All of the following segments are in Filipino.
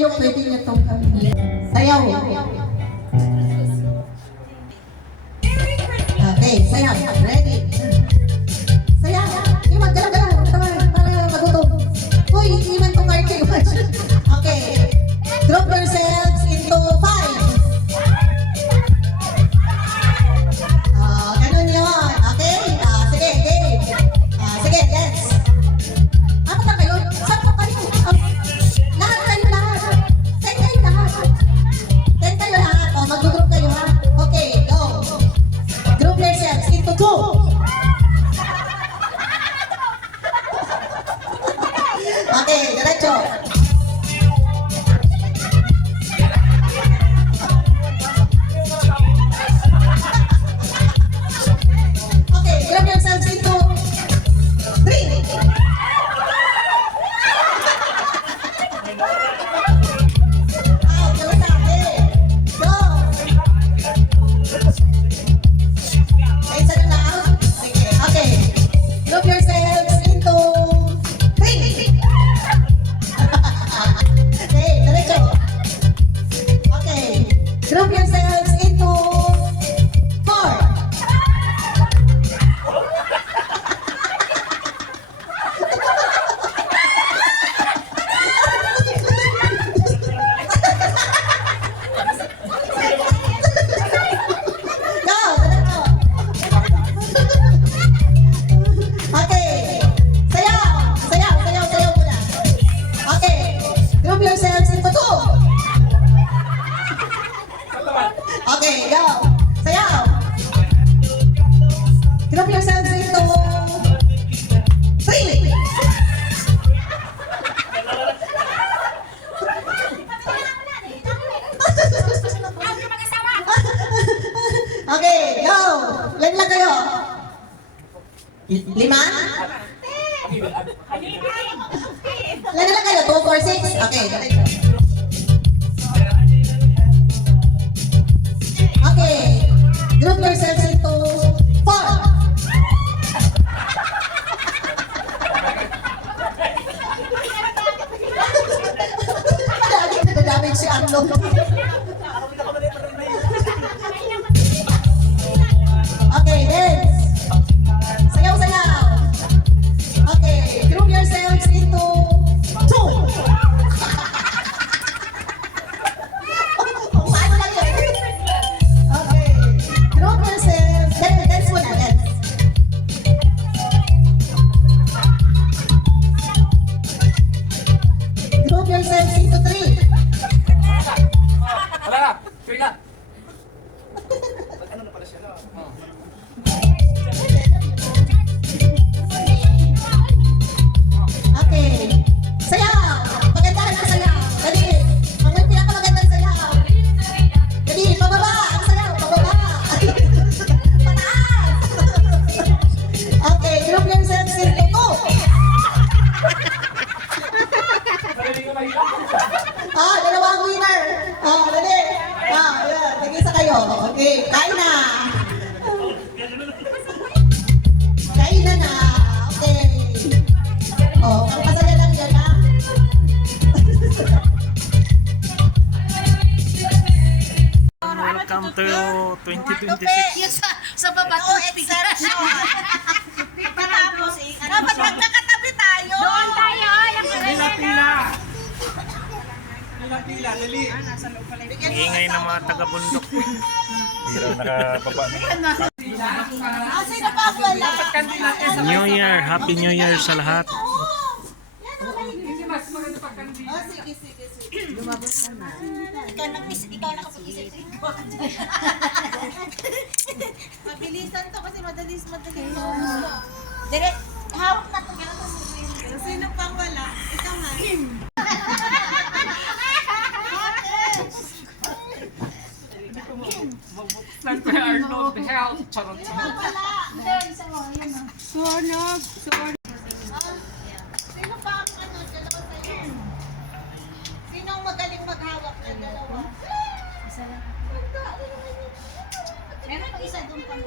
kayo, pwede niyo itong kami. Sayaw. Okay, sayaw. Ready? Sayaw. Iwan, galaw-galaw. Para magutom. Uy, iwan itong card kayo. Okay. Group yourselves into 5. Ganun yun. Okay? Sige, game. Sige, yes. Ano ba kayo? Saan pa kayo? Lahat kayo lahat. 10 kayo lahat. 10 kayo lahat. Mag-group kayo ha. Okay, go. Group yourselves into 2. Okay, diretso. Okay, group yourselves into 3. Group yourselves into 3. Okay, diretso. Okay. Group yourselves into 4. Go, diretso. Okay. Sayaw muna. Okay. Group yourselves into 2. Okay, go. Sayaw. Group yourselves into 3. Okay, go. Ilan lang kayo? 5? Ilan lang kayo? 2, 4, 6? Okay, diretso. Okay. Group yourselves into 4. Lagi nagdadamage si Arnold. Okay, dance. Sayaw. Okay, group yourselves into 2. Paano lang yun? Okay, group yourselves. Dance muna, dance. Group yourselves into 3. Wala na, tuloy na. Ano na pala siya? Okay. Sayaw! Pagandahan ang sayaw. Dali. Ang may pinakamagandang sayaw. Dali, pababa. Ang sayaw, pababa. Pataas. Okay, group yourselves into 2. Dalawang winner. Dali. Ayan. Nag-isa kayo. Okay, kain na. Kain na. Okay. Ang pasaya lang yan, ha? Welcome to 2026. Sa baba to exception. Katapos dapat magkakatabi tayo. Doon tayo. Pila, dali. Ingay ng mga taga-bundok. Pero nakapapa. Sino pa ang wala? New Year! Happy New Year sa lahat! Sige. Lumabas ka na. Ikaw nakapag-isip. Mabilisan to kasi madali. Direct, hawak na to. Sino pang wala? Ikaw nga. Like the Arnold Health. Charot. Sunog. Sino pa ang dalawa sa'yo? Sino ang magaling maghawak ng dalawa? Isa lang. Meron pa isa doon pang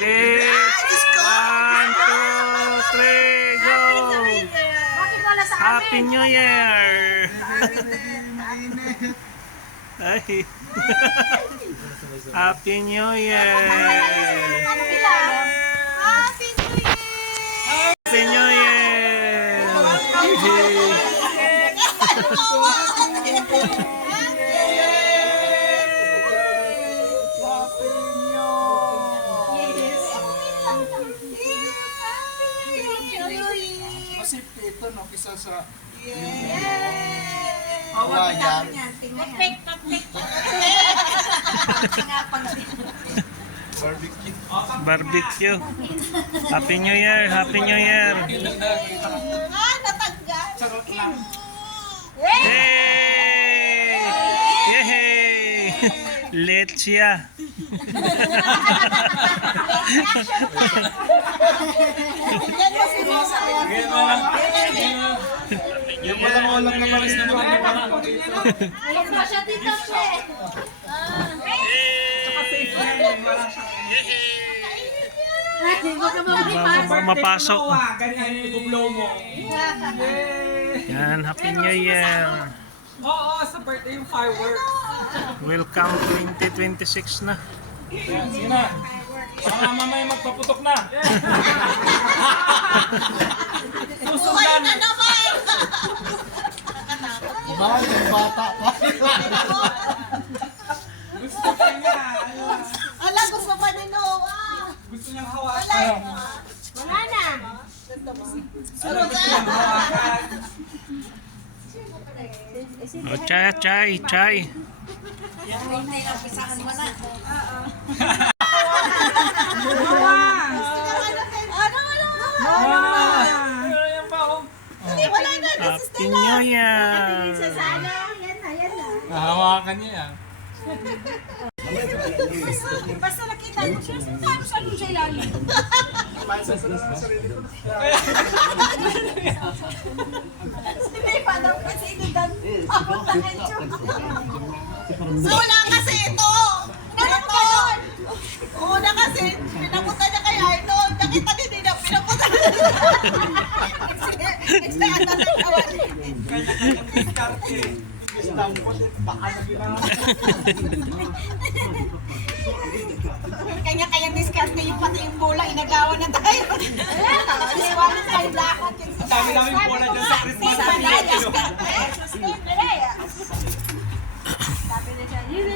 Ready? 1, 2, 3, go! Happy New Year! Ay. Happy New Year! Ano sila? Happy New Year! Happy New Year! Kasi ito no, kisa sa... Barbecue. Barbecue. Happy New Year! Happy New Year! Natanggal. Charot lang. Hey! Yay! Lechia. Yan mo si Rosa. Yan mo lang. Yung walang walang na paris na mga pala. Ayun pa siya dito, pre. Mapasok. Ganyan yung i-blow mo. Yan, Happy New Year. Oo, sa birthday yung firework. Welcome 2026 na. Yan, sige na. Baka mamaya magpaputok na. Susundan. Na naman. Bakit yung bata pa? Gusto pa niya. Ala, gusto pa ni Noah. Gusto niyang hawakan. Wala na. Oh, chai. Yan ba oh? Wala na. Happy New Year. Sana. Yan na. Hawakan niya yan. Basta nakita mo siya, saan siya doon sa ilalim? Hindi pa daw kasi inidan. So wala kasi ito. Ano ba yun? Una kasi, pinapunta niya kay Arnold. Nakita din nila, pinapunta niya. Kasi ano na kawan. Kanya-kanya diskarte. Kanya-kanya diskarte yung pati yung bola, inagawa na tayo. Disqualify tayo lahat. Dami-dami yung bola dyan sa Christmas. Sabi na siya, yun,